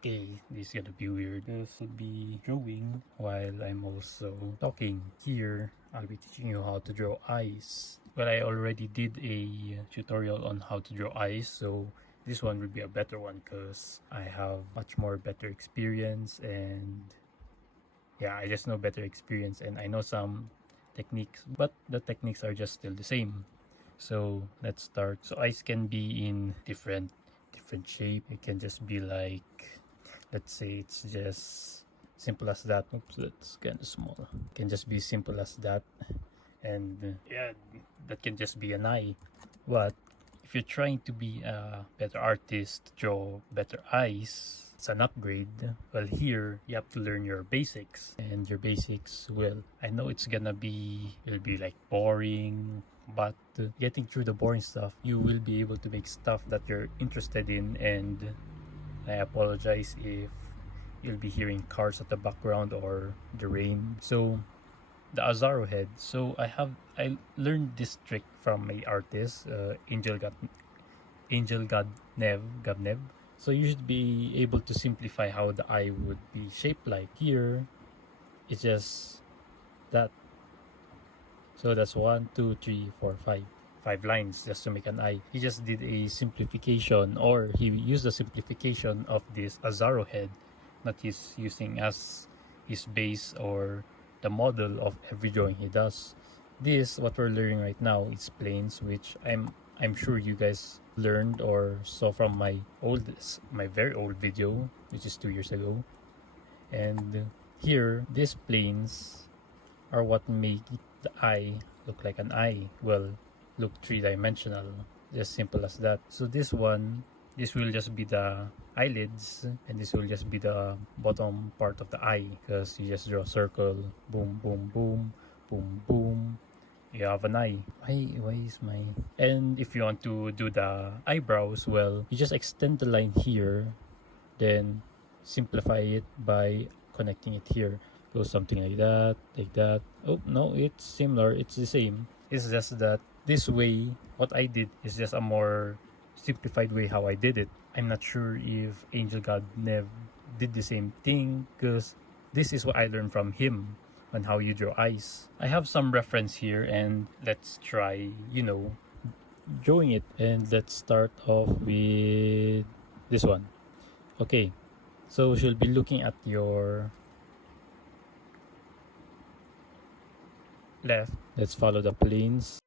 Okay, this is gonna be weird. This will be drawing while I'm also talking. Here, I'll be teaching you how to draw eyes. Well, I already did a tutorial on how to draw eyes, so this one will be a better one because I have much more better experience, and yeah, I just know better experience, and I know some techniques, but the techniques are just still the same. So let's start. So eyes can be in different shape. It can just be like, let's say it's just simple as that. Oops, that's kind of small. It can just be simple as that, and yeah, that can just be an eye. But if you're trying to be a better artist, draw better eyes, it's an upgrade. Well, here you have to learn your basics, and your basics, well, I know it's gonna be, will be like boring, but getting through the boring stuff, you will be able to make stuff that you're interested in. And I apologize if you'll be hearing cars at the background or the rain. So the Azaro head. So I learned this trick from a artist, Angel Gabnev. So you should be able to simplify how the eye would be shaped like. Here, it's just that. So that's 5 lines just to make an eye. He just did a simplification, or he used the simplification of this Azaro head that he's using as his base or the model of every drawing he does. This, what we're learning right now, is planes, which I'm sure you guys learned or saw from my very old video, which is 2 years ago. And here, these planes are what make the eye look like an eye. Well, look three-dimensional, just simple as that. So this one, this will just be the eyelids, and this will just be the bottom part of the eye, because you just draw a circle, boom boom boom boom boom, you have an eye. Why is my... And if you want to do the eyebrows, well, you just extend the line here, then simplify it by connecting it here. Go something like that, like that. Oh no, it's similar, it's the same. It's just that this way, what I did is just a more simplified way how I did it. I'm not sure if Angel God Nev did the same thing, because this is what I learned from him on how you draw eyes. I have some reference here, and let's try, drawing it. And let's start off with this one. Okay, so you'll be looking at your left. Let's follow the planes.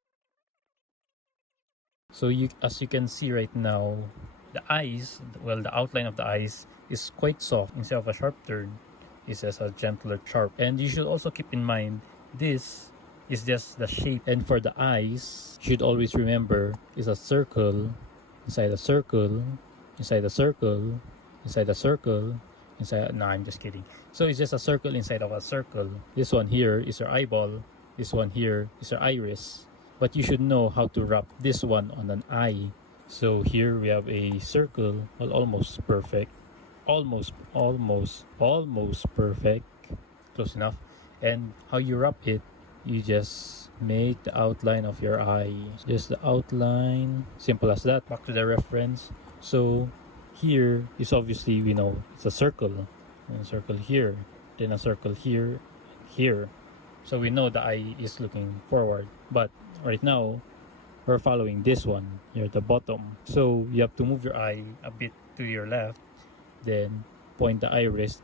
So as you can see right now, the eyes, well, the outline of the eyes is quite soft. Instead of a sharp turn, it's just a gentler sharp. And you should also keep in mind, this is just the shape. And for the eyes, you should always remember, is a circle inside a circle inside a circle inside a circle inside. No, I'm just kidding. So it's just a circle inside of a circle. This one here is your eyeball. This one here is your iris. But you should know how to wrap this one on an eye. So here we have a circle, well, almost perfect. Almost perfect. Close enough. And how you wrap it, you just make the outline of your eye. Just the outline. Simple as that. Back to the reference. So here is obviously, we know it's a circle. And a circle here. Then a circle here. Here. So we know the eye is looking forward. But right now, we're following this one here at the bottom. So you have to move your eye a bit to your left, then point the iris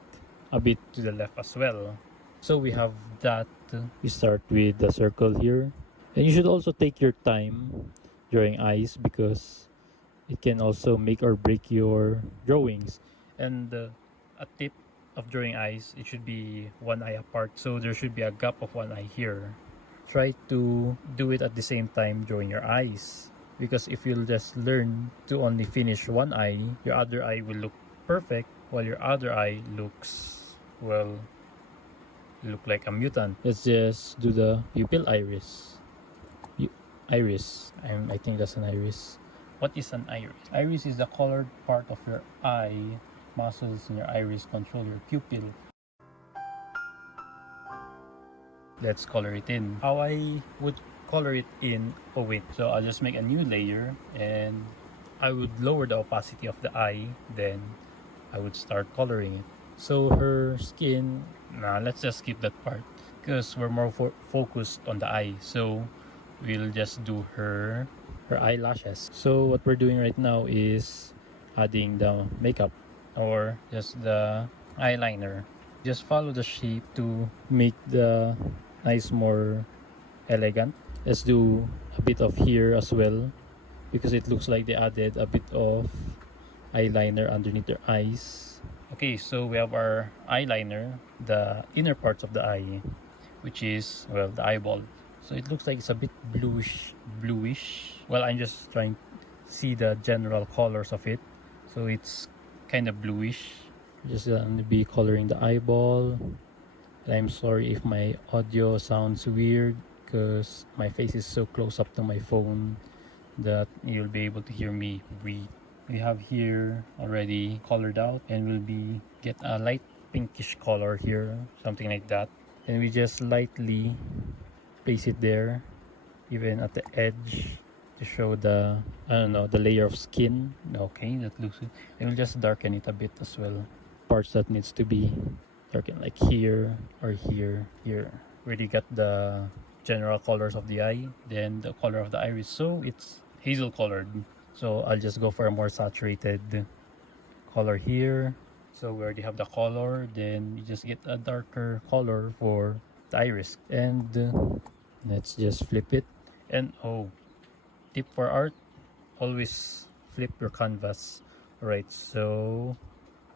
a bit to the left as well. So we have that. We start with the circle here. And you should also take your time drawing eyes, because it can also make or break your drawings. And a tip of drawing eyes, it should be one eye apart. So there should be a gap of one eye here. Try to do it at the same time drawing your eyes, because if you'll just learn to only finish one eye, your other eye will look perfect, while your other eye looks, well, look like a mutant. Let's just do the pupil iris. Iris. I think that's an iris. What is an iris? Iris is the colored part of your eye. Muscles in your iris control your pupil. Let's color it in. How I would color it in, oh wait, so I'll just make a new layer, and I would lower the opacity of the eye, then I would start coloring it. So her skin, nah, let's just skip that part because we're more focused on the eye. So we'll just do her eyelashes. So what we're doing right now is adding the makeup or just the eyeliner. Just follow the shape to make the eyes more elegant. Let's do a bit of here as well because it looks like they added a bit of eyeliner underneath their eyes. Okay, so we have our eyeliner, the inner parts of the eye, which is, well, the eyeball. So it looks like it's a bit bluish. Well, I'm just trying to see the general colors of it. So it's kind of bluish. Just gonna be coloring the eyeball. And I'm sorry if my audio sounds weird because my face is so close up to my phone that you'll be able to hear me breathe. We have here already colored out, and we'll be get a light pinkish color here, something like that. And we just lightly place it there, even at the edge, to show the, I don't know, the layer of skin. Okay, that looks good. And we'll just darken it a bit as well. Parts that needs to be darkened, like here or here. Already got the general colors of the eye, then the color of the iris. So it's hazel colored. So I'll just go for a more saturated color here. So we already have the color, then you just get a darker color for the iris. And let's just flip it. And oh, tip for art, always flip your canvas. Alright, so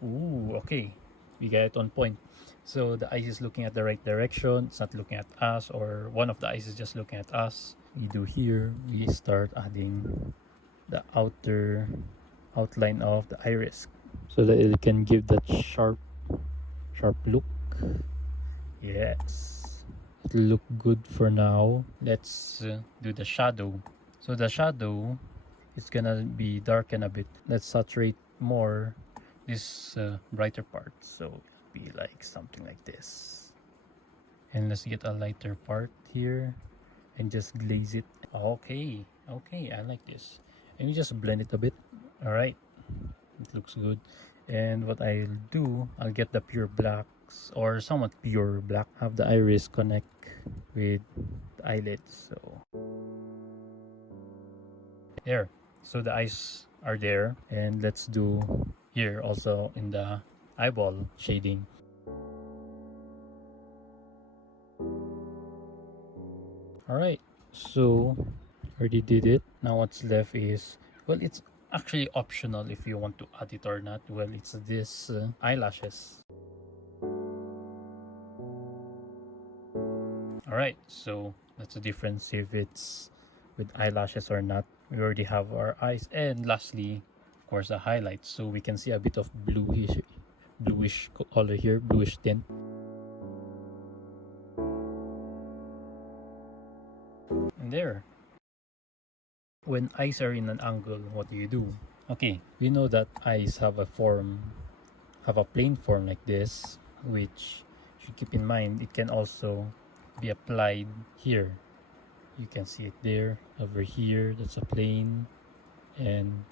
ooh, okay, we got it on point. So the eyes is looking at the right direction, it's not looking at us, or one of the eyes is just looking at us. We do here, we start adding the outer outline of the iris so that it can give that sharp look. Yes, it'll look good for now. Let's do the shadow. So the shadow is gonna be darkened a bit. Let's saturate more this brighter part, so it'll be like something like this. And let's get a lighter part here and just glaze it. Okay, I like this. And we just blend it a bit. All right, it looks good. And what I'll do, I'll get the pure blacks or somewhat pure black, have the iris connect with the eyelids. So there, so the eyes are there. And let's do here also in the eyeball shading. All right, so already did it. Now what's left is, well, it's actually optional if you want to add it or not. Well, it's this eyelashes. All right, so that's the difference if it's with eyelashes or not. We already have our eyes, and lastly, of course, the highlights, so we can see a bit of bluish color here, bluish tint. And there, when eyes are in an angle, what do? Okay, we know that eyes have a plane form like this, which you should keep in mind it can also be applied here. You can see it there, over here, that's a plane. And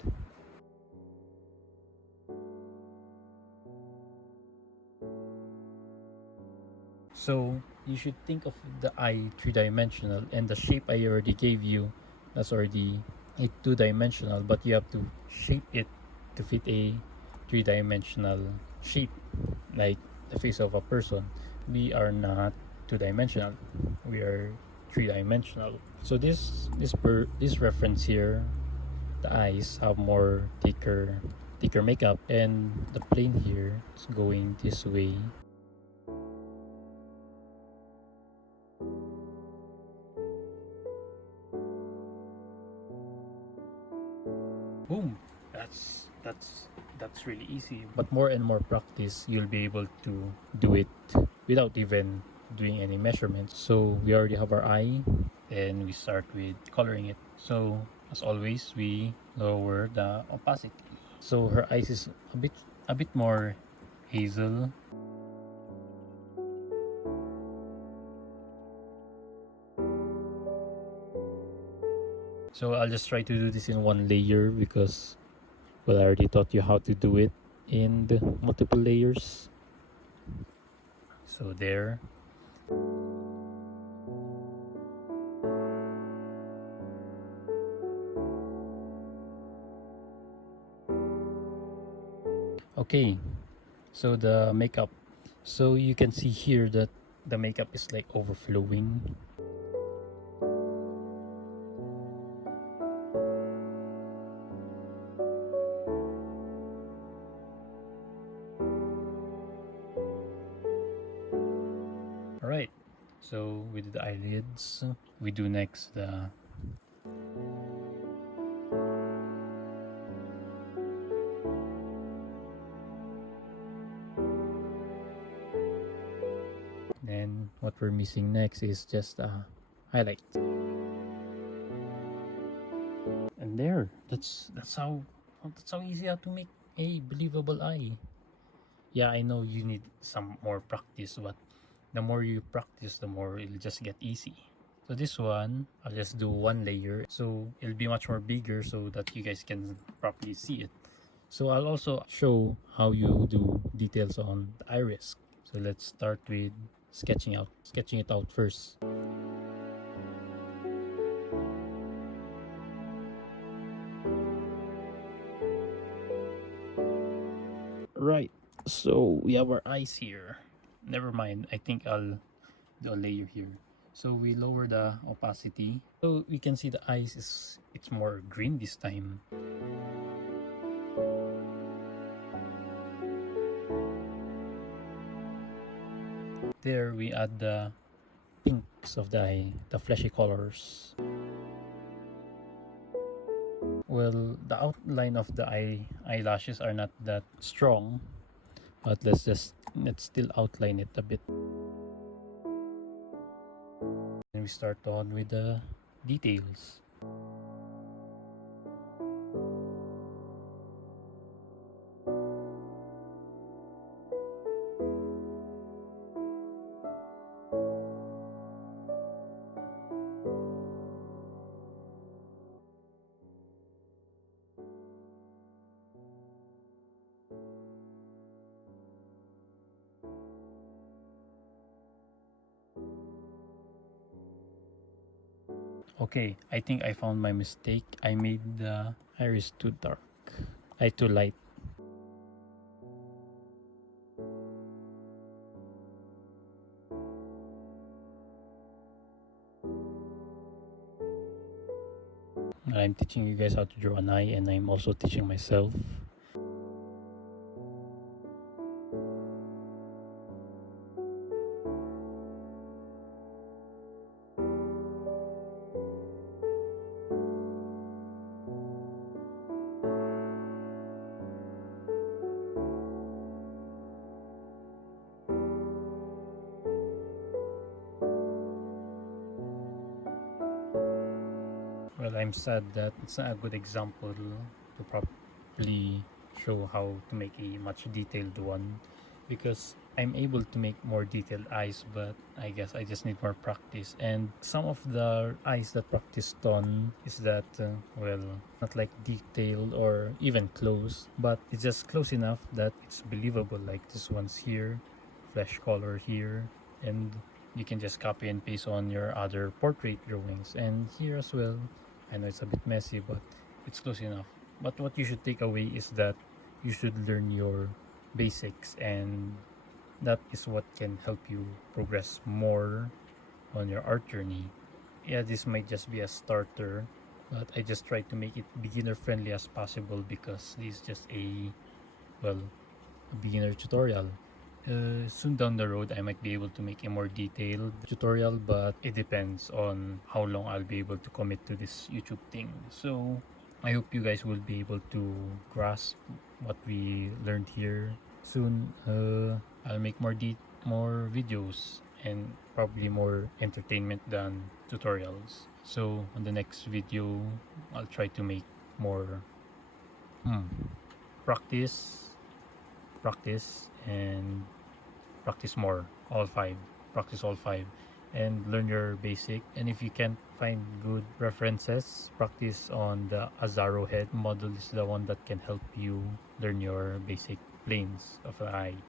so you should think of the eye three-dimensional, and the shape I already gave you, that's already like two-dimensional, but you have to shape it to fit a three-dimensional shape, like the face of a person. We are not two-dimensional, we are three-dimensional. So this reference here, the eyes have more thicker makeup, and the plane here is going this way. Boom, that's really easy. But more and more practice, you'll be able to do it without even doing any measurements. So we already have our eye, and we start with coloring it. So as always, we lower the opacity. So her eyes is a bit more hazel. So I'll just try to do this in one layer because, well, I already taught you how to do it. in the multiple layers. So there. Okay, so the makeup. So you can see here that the makeup is like overflowing. Alright, so we did the eyelids. We do next the then what we're missing next is just highlight. And there, that's how easy to make a believable eye. Yeah, I know you need some more practice, but the more you practice, the more it'll just get easy. So this one, I'll just do one layer, so it'll be much more bigger so that you guys can properly see it. So I'll also show how you do details on the iris. So let's start with sketching it out first. Right, so we have our eyes here. Never mind, I think I'll do a layer here. So we lower the opacity, so we can see the eyes it's more green this time. There we add the pinks of the eye, the fleshy colors. Well, the outline of the eyelashes are not that strong, but let's still outline it a bit. And we start on with the details. Okay, I think I found my mistake. I made the iris too dark. Too light. I'm teaching you guys how to draw an eye, and I'm also teaching myself. Well, I'm sad that it's not a good example to properly show how to make a much detailed one, because I'm able to make more detailed eyes, but I guess I just need more practice. And some of the eyes that practiced on is that, well, not like detailed or even close, but it's just close enough that it's believable. Like this one's here, flesh color here, and you can just copy and paste on your other portrait drawings. And here as well, I know it's a bit messy, but it's close enough. But what you should take away is that you should learn your basics, and that is what can help you progress more on your art journey. Yeah, this might just be a starter, but I just try to make it beginner friendly as possible, because this is just a beginner tutorial. Soon down the road, I might be able to make a more detailed tutorial, but it depends on how long I'll be able to commit to this YouTube thing. So I hope you guys will be able to grasp what we learned here. Soon, I'll make more videos, and probably more entertainment than tutorials. So on the next video, I'll try to make more practice, and practice more, all five. Practice all five and learn your basic. And if you can't find good references, practice on the Azaro head model is the one that can help you learn your basic planes of an eye.